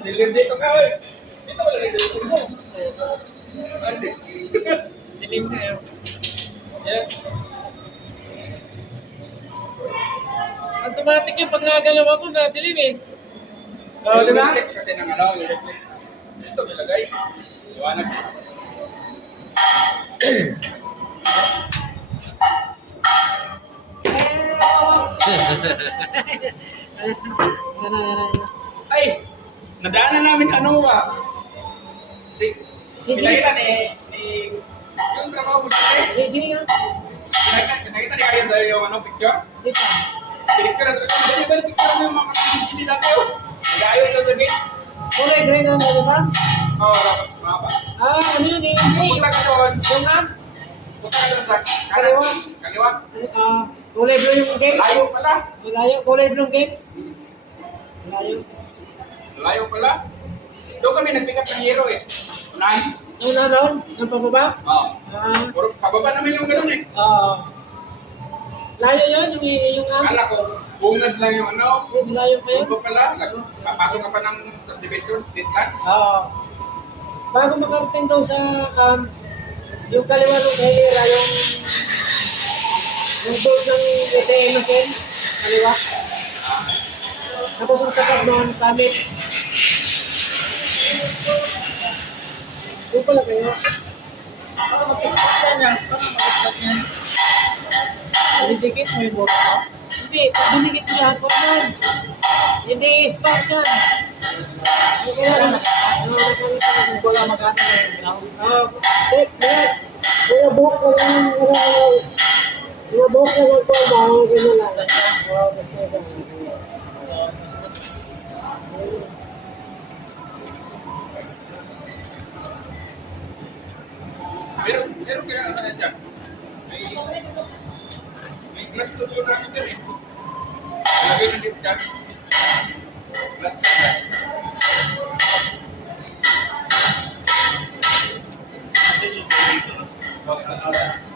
Dilim dito ka, oy. Dito wala sa likod mo. Andi. Dilim na yun. Yan. Automatic yung pag nagalaw ako na dilim eh. Oh, di ba? Reflex kasi ng ano, yung reflex. Dito nilagay. Iwanag. Ay, nadaanan namin ano ba? Si Pinakita ni yung trabaho mo siya. CJ nga. Pinakita ni Kaya sa'yo yung ano, picture? Di pa. Picture na sabi ko, dali ba picture mo yung mga hindi dati oh? Nag-ayos na sabi. Kulay gray na di ba? Oo, dapat mapa. Ano yun eh? Hindi. Punta ka doon. Yung am? Punta ka doon sa Kaliwa. Kaliwa. Kulay blue yung gate. Layo pala. Malayo. Kulay blue yung gate. Malayo. Layo pala. Doon kami nag-pick up ng hero eh. Unahan. Una doon? Ang pababa? Oo. Ah. Puro pababa naman yung gano'n eh. Oo. Layo yun, yung am? Kala ko, bungad lang yung ano. Malayo pa yun? Doon pa pala. Papasok ka pa ng subdivision, street land. Oo. Bago makarating doon sa yung kaliwa ng kahira, yung boat ng ATM natin, kaliwa. Tapos ang tapat noon, summit. Doon pala kayo. Para magkakita niya. Para magkakita niya. Didikit mo yung boat mo? Hindi, pag dinikit mo yan, huwag yan. Hindi spark yan. Hindi wala magkano na yung ground. Kaya buhok ko lang mga buhok ko lang po ang gano'n lang. Pero kaya ano na dyan? May glass studio namin dyan eh. Lagay na dito dyan. Glass na glass. Okay.